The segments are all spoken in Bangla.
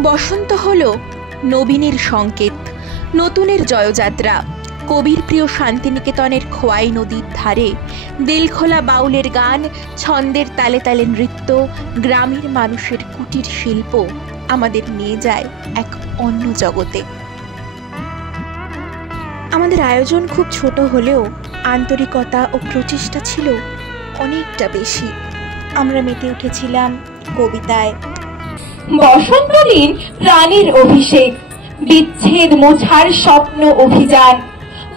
বসন্ত হলো নবীনের সংকেত, নতুনের জয়যাত্রা। কবির প্রিয় শান্তিনিকেতনের খোয়াই নদীর ধারে দিলখোলা বাউলের গান, ছন্দের তালে তালে নৃত্য, গ্রামের মানুষের কুটির শিল্প আমাদের নিয়ে যায় এক অন্য জগতে। আমাদের আয়োজন খুব ছোট হলেও আন্তরিকতা ও প্রচেষ্টা ছিল অনেকটা বেশি। আমরা মেতে উঠেছিলাম কবিতায়। বসন্তলীন প্রাণীর অভিষেক, বিচ্ছেদ মোছার স্বপ্ন অভিযান,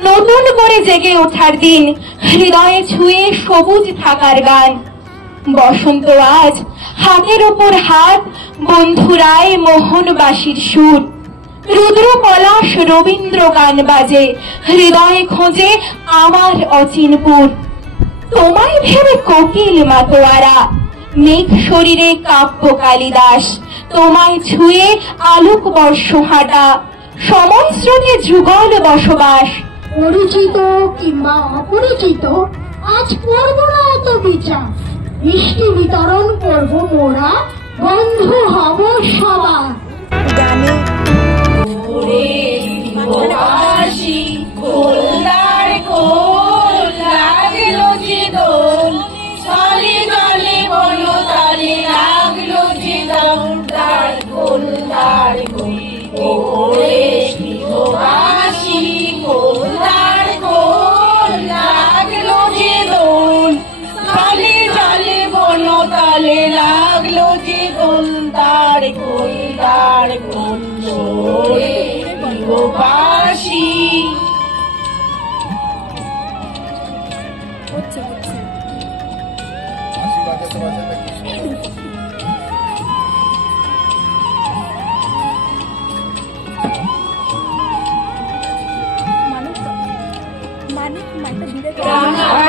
নতুন করে জেগে ওঠার দিন, হৃদয়ে ছুঁয়ে সবুজ থাকার গান। বসন্ত আজ হাতের ওপর হাত, বন্ধুরায় মোহনবাসীর সুর, রুদ্র পলাশ রবীন্দ্র গান বাজে, হৃদয়ে খোঁজে আমার অচিনপুর। তোমায় ভেবে কোকিল মাতোয়ারা, মেঘ শরীরে কাব্য কালিদাস, তোমায় ছুঁয়ে আলোক বর্ষ হাঁটা, সময় স্রোতে যুগল বসবাস। পরিচিত কিংবা অপরিচিত আজ করব না অত বিচার, মিষ্টি বিতরণ করব মোরা, বন্ধু হব সবার। গানে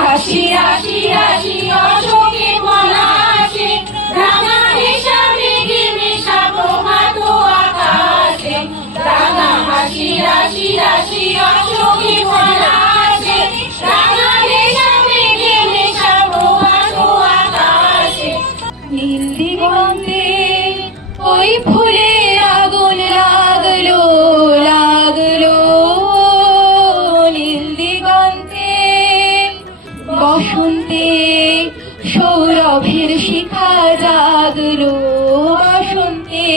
হাসি হাসি হাসি অশোকে বলা আসে, রাঙা নেশা মেঘে মেশা প্রভাত আকাশে। রাঙা হাসি হাসি হাসি অশোকে বলা আসে, রাঙা নেশা মেঘে মেশা প্রভাত আকাশে। নীল দিগন্তে ওই ফুলে আগুন লাগলো লাগলো, নীল দিগন্তে বসন্তে সৌরভের শিখা জাগলো, বসন্তে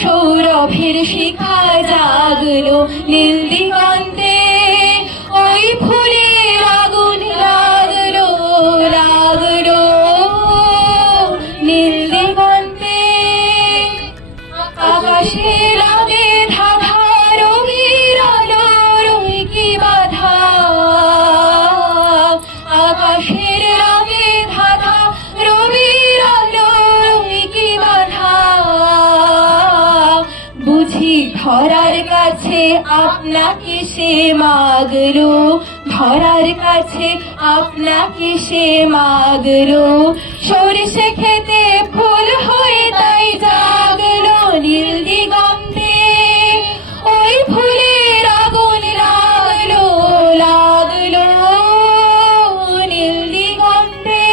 সৌরভের শিখা জাগলো। নীল দিগন্তে ওই ফুলে আগুন লাগলো লাগলো, নীল দিগন্তে আকাশে লাগে ধাঁধা, রবির আলোর কি বাধা, আকাশের রঙে ধাঁধা, রবির আলোর কি বাধা। বুঝি ধরার কাছে আপনাকে সে মাগলো, ধরার কাছে আপনাকে সে মাগলো। সরষে খেতে ফুল হয়ে তাই জাগলো, নীল দিগন্তে ওই ফুলের আগুন লাগলো লাগলো, নীল দিগন্তে।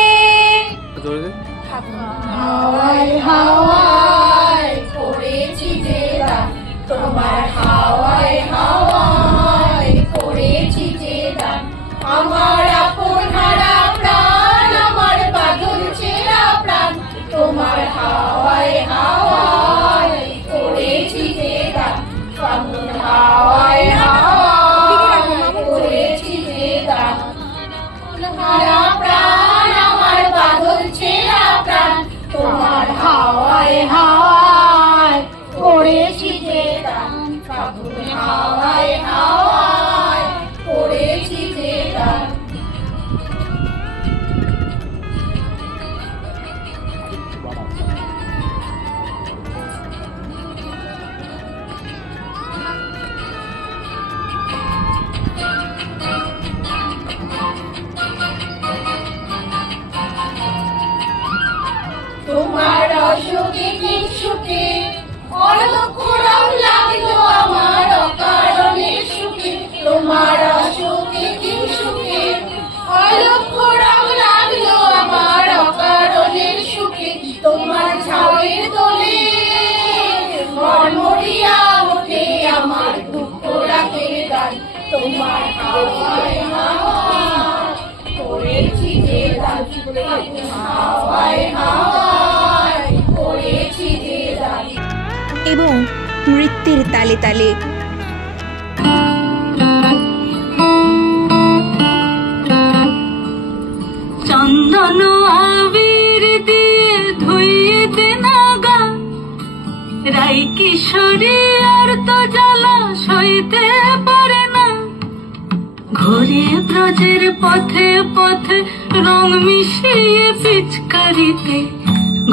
হাওয়ায় হাওয়ায় করেছি যে দান, তোমার হাওয়ায় হাওয়ায় করেছি যে দান। আমার আপন হারা প্রাণ, আমার বাদল ছেঁড়া প্রাণ, তোমার হাওয়ায় হাওয়ায় করেছি যে দান। ফাগুন হাওয়ায় হাওয়ায় করেছি যে দান। হারা প্রাণ, আমার বাদল ছেঁড়া প্রাণ, তোমার হাওয়ায় হাওয়ায় করেছি যে দান। ফাগুন হাওয়ায় হাওয়ায় করেছি যে দান। তোমার অসুখে কিংসুখে অলক্ষ রং লাগলো আমার অকারণের সুখে। তোমার অসুখে কিংসুখে অলক্ষ রং লাগলো আমার অকারণের সুখে। তোমার ঝাউয়ের দোলে তোমার হাওয়ায় হাওয়ায় করেছি যে দাবি, হাওয়ায় হাওয়ায় করেছি যে দাবি। এবং নৃত্যের তালে তালে চন্দন আবির দিয়ে ধুইয়ে দে নাগা, রাই কিশোরী আর তো জ্বালা সইতে পারে না। ঘুরে ব্রজের পথে পথে রং মিশিয়ে পিচকারিতে,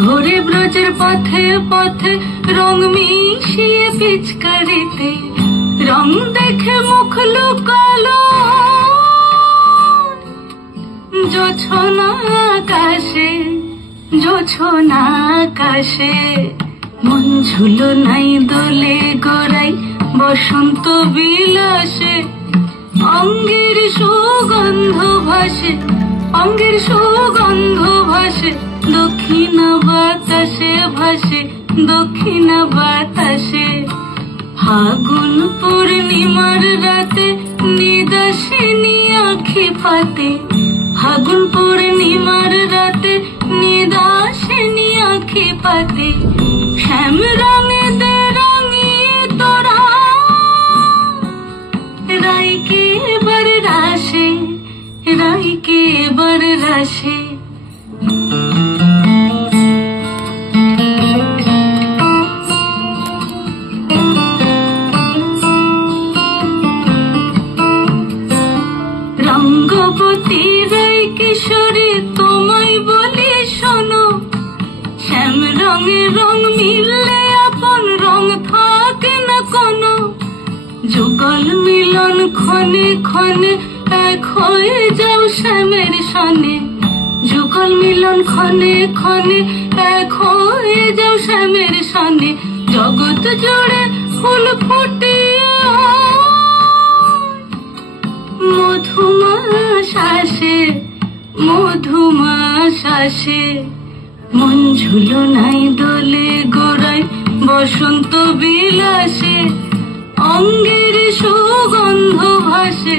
ঘুরে ব্রজের পথে পথে রং মিশিয়ে পিচকারিতে, রং দেখে মুখ লুকালো জোছনা আকাশে, জোছনা আকাশে। মন ঝুলো নাই দোলে গোড়াই বসন্ত বিলাসে, অঙ্গের সুগন্ধ ভাসে, অঙ্গের সুগন্ধ ভাসে, দক্ষিণ বাতাসে ভাসে, দক্ষিণ বাতাসে। ফাগুন পূর্ণিমার রাতে নিদাসিনী আখি পাতে, ফাগুন পূর্ণিমার রাতে নিদাসিনী আখি পাতে। শ্যাম রঙে দে রঙিয়ে তোরা রাইকে এবার রাশে, রাইকে এবার রাশে। রঙ্গবতী রাই কিশোরী তোমায় বলি শোনো, শ্যাম রঙে রং মিললে আপন রং থাকে না কোনো। যুগল মিলন ক্ষণে ক্ষণে এক হয়ে যাও শ্যামের সনে, যুগল মিলন ক্ষণে ক্ষণে এক হয়ে যাও শ্যামের সনে। জগৎ জুড়ে ফুল ফুটিয়ে মধুমাস আসে, মধুমাস আসে। মন ঝুলো নাই দোলে গোড়ায় বসন্ত বিলাসে, অঙ্গের সুগন্ধ ভাসে,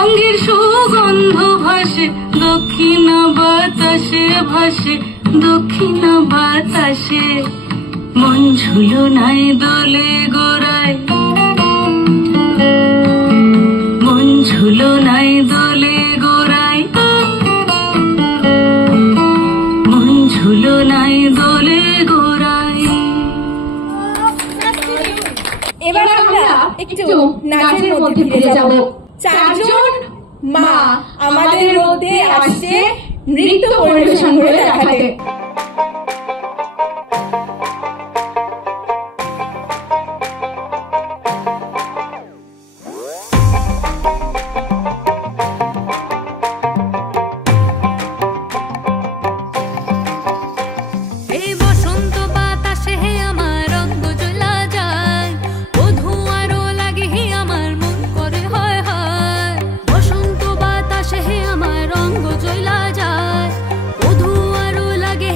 অঙ্গের সুগন্ধ ভাসে, দক্ষিণ বাতাসে ভাসে, দক্ষিণ বাতাসে। মন ঝুলো নাই দোলে গোড়ায়, মন ঝুলো নাই দোলে গোড়ায়, মন ঝুলো নাই দোলে গোড়ায়। এবার আমরা একটু নাচের মধ্যে ফিরে যাব। চারজন মা আমাদের মধ্যে আসছে নৃত্য পরিবেশন করে দেখাতে। বসন্ত বাতাসে হে আমার রঙ্গ জ্বলা যায়, বধূ আরো লাগে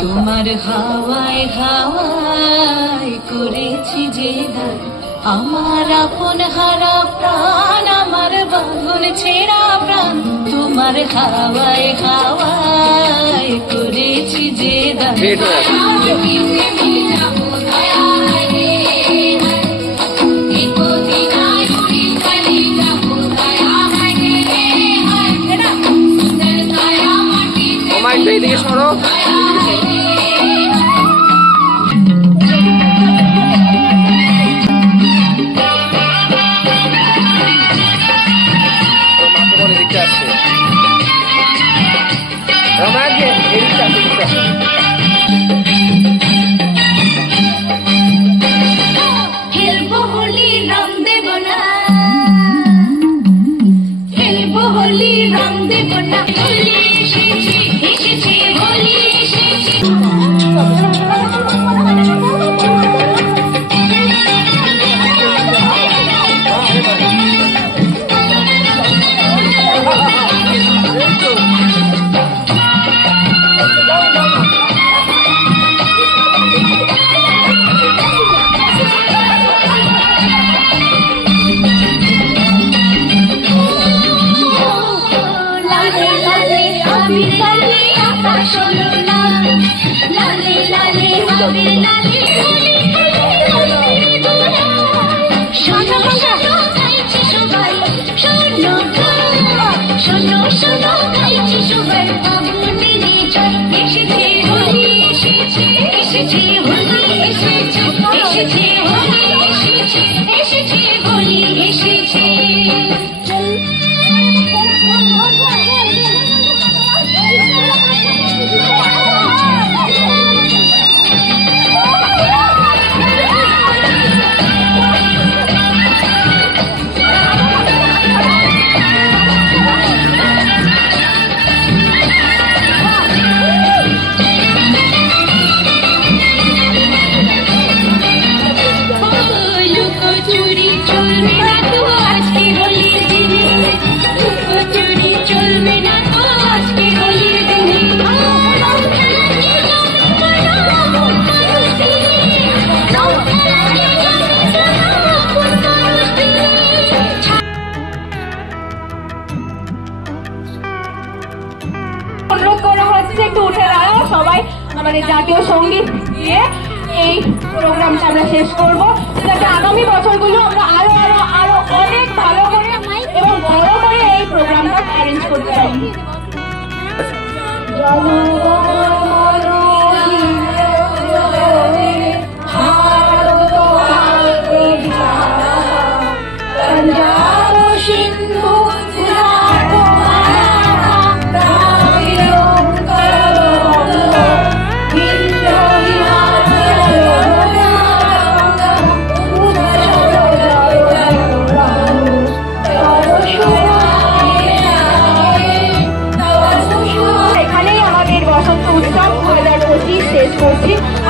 তোমার হাওয়ায় হাওয়ায় করেছি যে দান, আমার আপন হারা প্রাণ, আমার বাঁধন ছেঁড়া প্রাণ, তোমার হাওয়ায় হাওয়ায় করেছি যে দান। এইদিকে সরো। খেলবো হোলি রং দেব না, খেলবো হোলি রং দেব না, হোলি এসেছে এসেছে হোলি এসেছে। অনুরোধ করা হচ্ছে একটু উঠে দাঁড়াও সবাই, আমাদের জাতীয় সঙ্গীত দিয়ে এই প্রোগ্রামটা আমরা শেষ করব, যাতে আগামী বছরগুলো আমরা আরো আরো আরো অনেক ভালো করে এবং বড় করে এই প্রোগ্রামটা অ্যারেঞ্জ করতে পারি।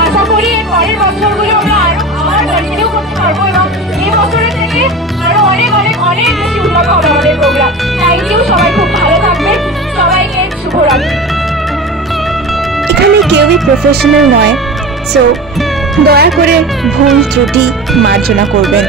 আশা করি এর পরের বছরগুলো আমরা আবার কন্টিনিউ করতে পারবো এবং এই বছরের থেকে আরো অনেক অনেক অনেক বেশি উন্নত হবে আমাদের প্রোগ্রাম। থ্যাংক ইউ, সবাই খুব ভালো থাকবেন, সবাইকে শুভরাত্রি। এখানে কেউই প্রফেশনাল নয়, সো দয়া করে ভুল ত্রুটি মার্জনা করবেন।